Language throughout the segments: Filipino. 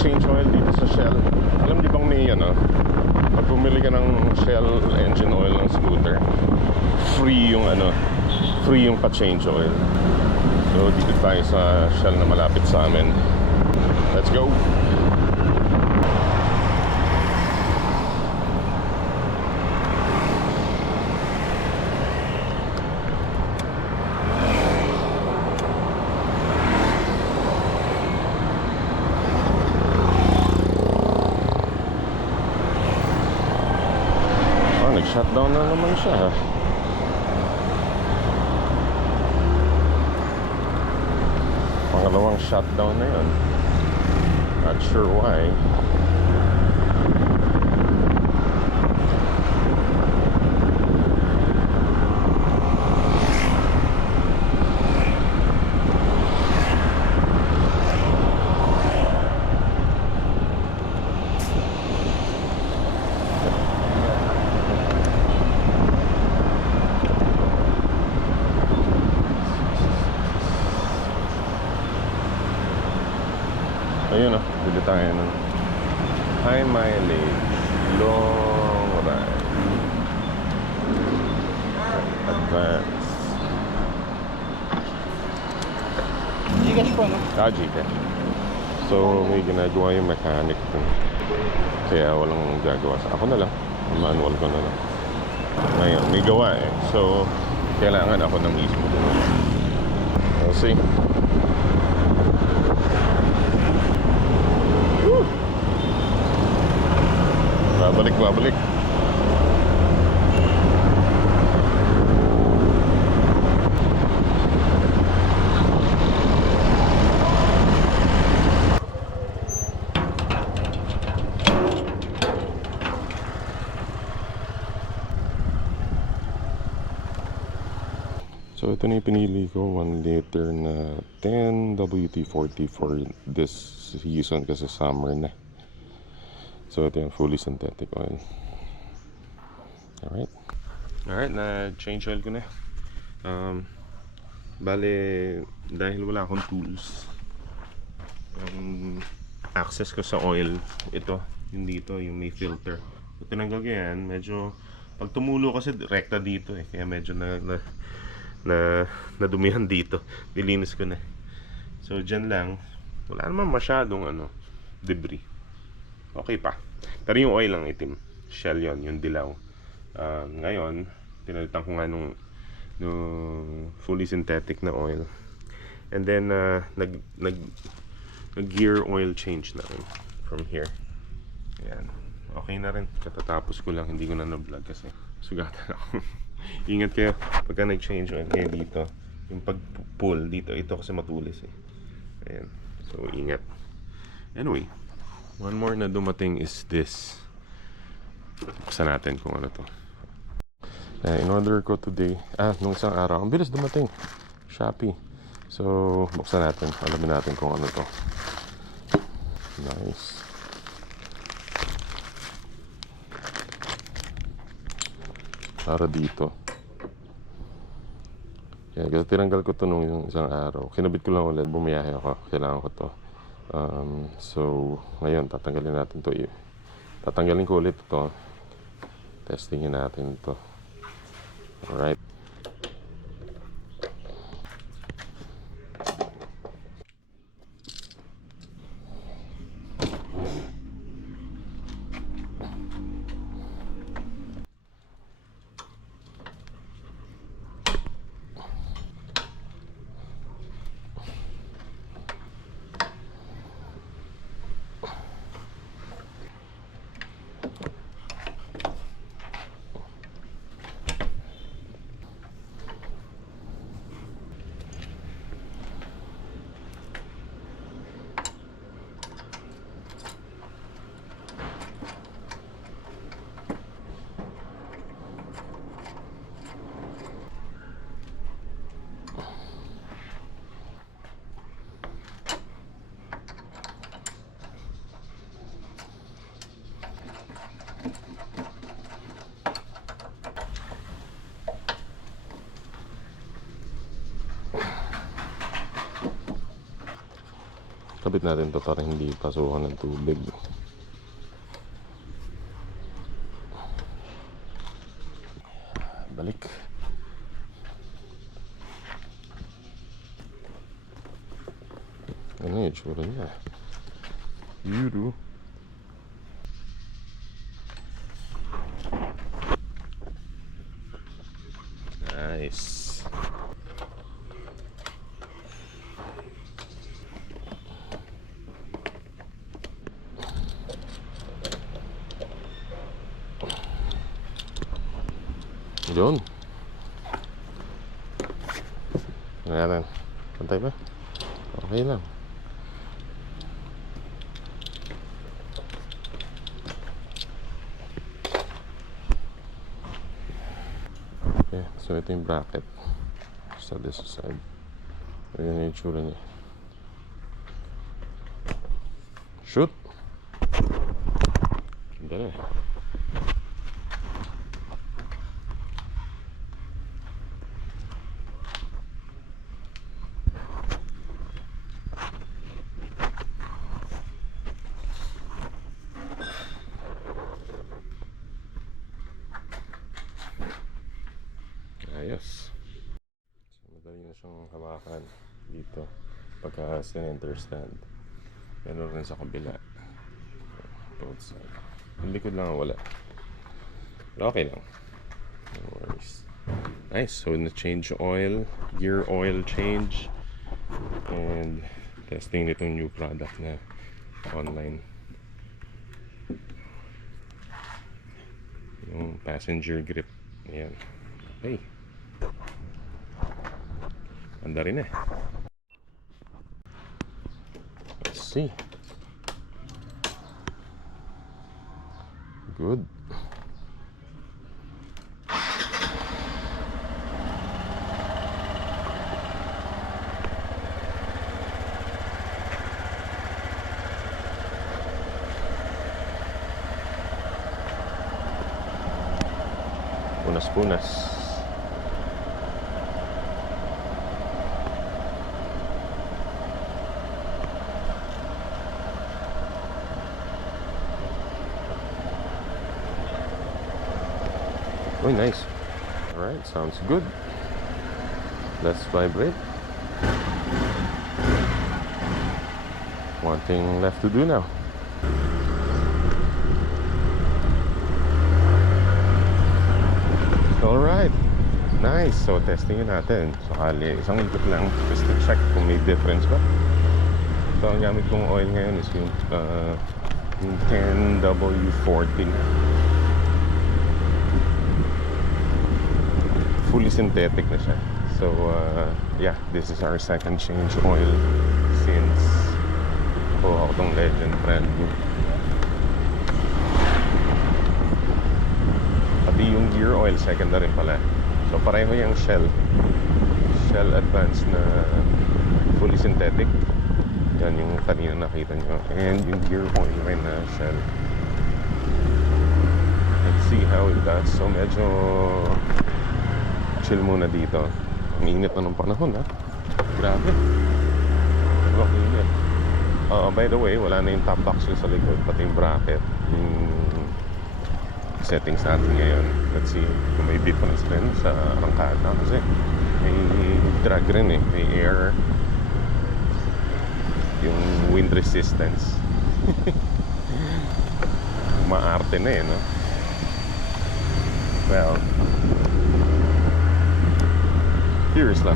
mag-change oil dito sa Shell. Alam niyo bang may pag bumili ka ng Shell engine oil ng scooter, free yung pa-change oil. So dito tayo sa Shell na malapit sa amin. Let's go! Nag-shutdown na naman siya. Pangalawang shutdown na yun. Not sure why. Ayun bili tayo ng high mileage, long ride, advance. Gcash po, no? Gcash. So may ginagawa yung mechanic dun. Kaya walang gagawa sa ako na lang. Manual ko na lang. Ngayon, may gawa So kailangan ako na mismo dun. We'll see. Babalik. So ito na yung pinili ko, 1 liter na 10 WT-40 for this season kasi summer na. So ito yung fully synthetic oil. Alright, na-change oil ko na. Bale, dahil wala akong tools, access ko sa oil, ito, yung dito, yung may filter. So tinanggal ko yan, medyo, pag tumulo kasi rekta dito kaya medyo nadumihan dito. Nilinis ko na. So dyan lang, wala naman masyadong debris. Okay pa. Pero yung oil lang itim. Shell yon, yung dilaw. Ngayon, pinalitan ko nga nung fully synthetic na oil. And then nag gear oil change na rin from here. Ayan. Okay na rin. Katatapos ko lang, hindi ko na na-vlog kasi sugatan ako. Ingat kayo pagka nag-change oil kayo dito. Yung pag-pull dito, ito kasi matulis Ayan. So ingat. Anyway, one more na dumating is this. Buksan natin kung ano to. In order ko today, nung isang araw, ang bilis dumating. Shopee. So, buksan natin. Alamin natin kung ano to. Nice. Para dito. Kasi tinanggal ko to nung isang araw. Kinabit ko lang ulit. Bumiyahe ako. Kailangan ko to. So, ngayon, tatanggalin natin to. Tatanggalin ko ulit ito. Testingin natin ito. Alright. Kabit natin to para hindi pasukan ng tubig. Balik. Ano yung itsura niya? Yuru. Nice. Yun. Ayan. Pantay ba? Okay lang. Okay, so ito yung bracket sa this side. Ayan yung itsura niya. Shoot! Ganda na. Ayos. So, madali na siyang hawakan dito pagka center stand. Meron rin sa kabila. Both side. Yung likod lang wala. Pero okay lang. No worries. Nice. So, na-change oil. Gear oil change. And testing nitong new product na online. Yung passenger grip. Ayan. Okay. Anda rin eh. Let's see. Good. Punas-punas. Oh, nice. Alright, sounds good. Let's vibrate. One thing left to do now. Alright. Nice. So, testingin natin. So, isang ikot lang just to check kung may difference ba. So, ang gamit kong oil ngayon is yung 10W40. Fully synthetic na siya. So, yeah, this is our second change oil since ako tong Legend brand new. Pati yung gear oil, second na rin pala. So, pareho yung Shell Advance na fully synthetic. Yan yung kanina nakita nyo. And yung gear oil rin na Shell. Let's see how it does. So, medyo chill muna dito. Ang init na ng panahon, ha? Grabe. Ang init. By the way, wala na yung top box sa likod, pati yung bracket. Yung settings natin ngayon. Let's see kung may difference rin sa arangkada. Kasi may drag rin eh. May air. Yung wind resistance. Maarte na eh, no? Well, here's lang.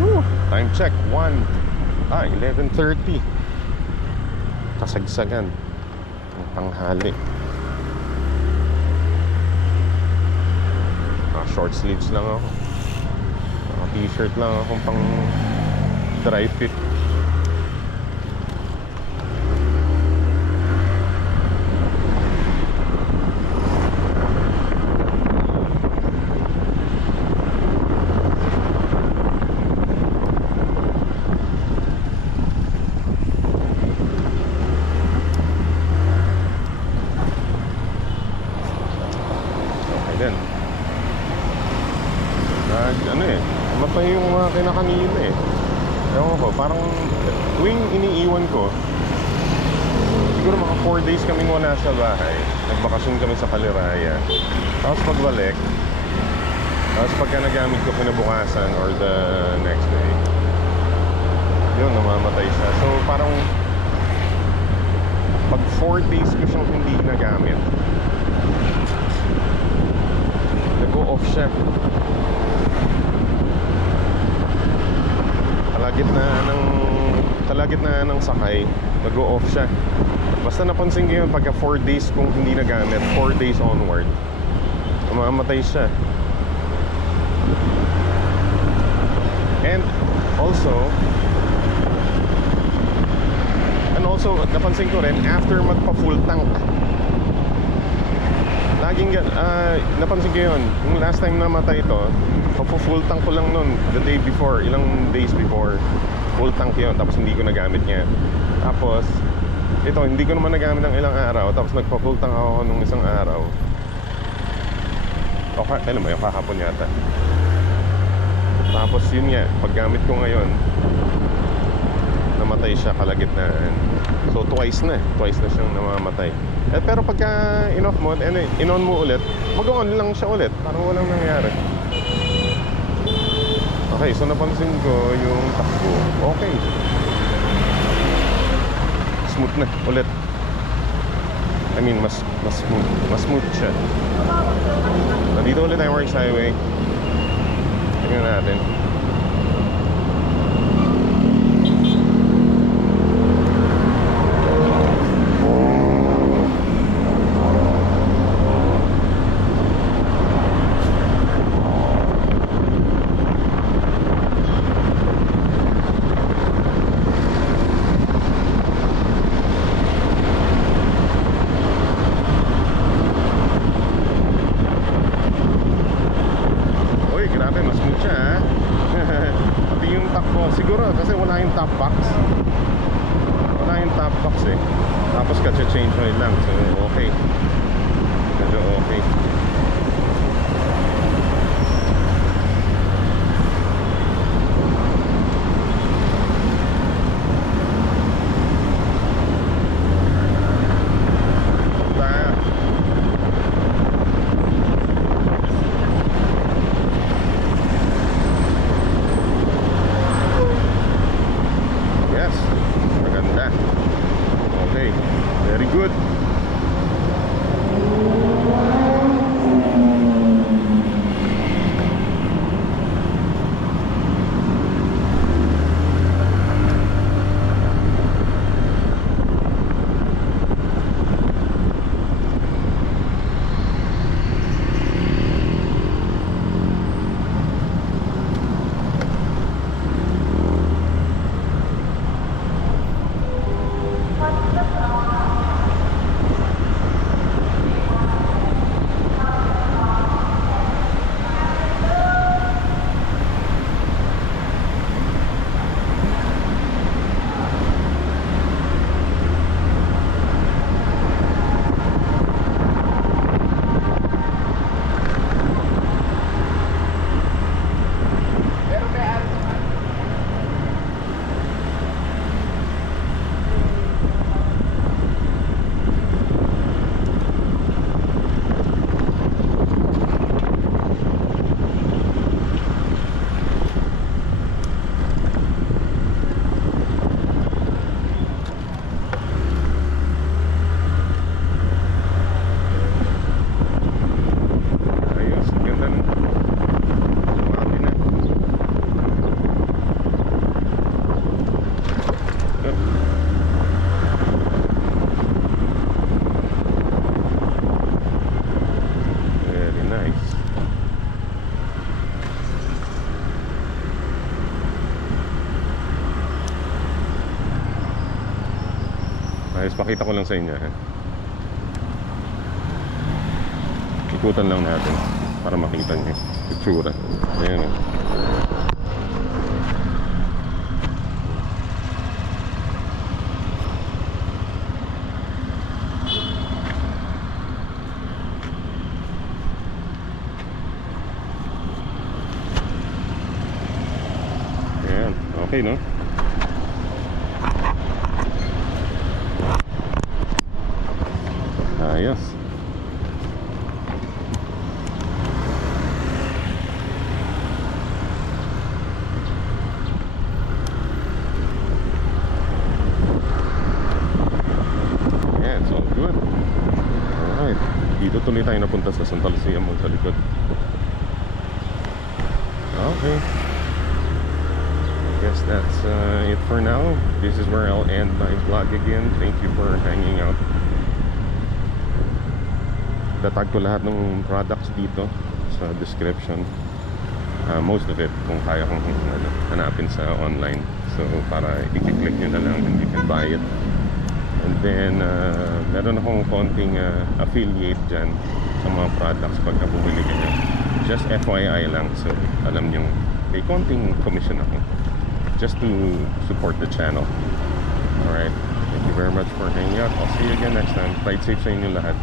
Woo! Time check 11:30. Kasagsagan ng tanghali. Short sleeves lang ako. T-shirt lang ako pang dry fit. Okay din. Ano eh, matay yung mga kinakanina eh. Ewan ko, parang tuwing iniiwan ko, siguro mga 4 days kaming wala sa bahay. Nagbakasyon kami sa Kaliraya. Tapos pagbalik, tapos pagka nagamit ko kinabukasan or the next day, yun, namamatay siya. So parang pag 4 days ko siyang hindi nagamit, nag-o-off siya. Kalagitnaan ng sakay, nag-o-off siya. Basta napansin ko yun, pagka 4 days kung hindi nagamit, 4 days onward, mamamatay siya. And also napansin ko rin, after magpa-full tank, laging napansin ko yun, yung last time namatay ito, magpa-full tank ko lang nun the day before, ilang days before, full tank yun, tapos hindi ko nagamit niya. Tapos ito, hindi ko naman nagamit ng ilang araw, tapos nagpa-full tank ako nung isang araw. Okay, kailan ba yung kahapon yata. Tapos yun nga, paggamit ko ngayon, namatay siya kalagitnaan. So twice na siyang namamatay. Pero pagka in-off mo, in-on mo ulit, mag-on lang siya ulit, parang walang nangyari. Okay, so napansin ko yung takbo, okay, smooth na ulit. I mean, mas smooth siya. Nandito ulit tayo Works Highway. Tingnan natin. Siguro kasi wala yung top box. Wala yung top box eh. Tapos ka-change oil lang. So okay. Medyo okay. Good. Ayos, pakita ko lang sa inyo. Ikutan lang natin para makita nyo yung itsura. Ayan o. laki, no? Ayos. Yeah, it's all good. Alright. Dito tuloy tayo napunta sa Santa Lucia Mall sa likod. Okay. I guess that's it for now. This is where I'll end my vlog again. Thank you for hanging out. Tatag ko lahat ng products dito sa description. Most of it kung kaya kong hanapin sa online. So para i-click nyo na lang and you can buy it. And then meron akong konting affiliate dyan sa mga products pagka bumili ka nyo. Just FYI lang, so alam nyo may konting commission ako just to support the channel. Alright, thank you very much for hanging out. I'll see you again next time. Ride safe sa inyo lahat.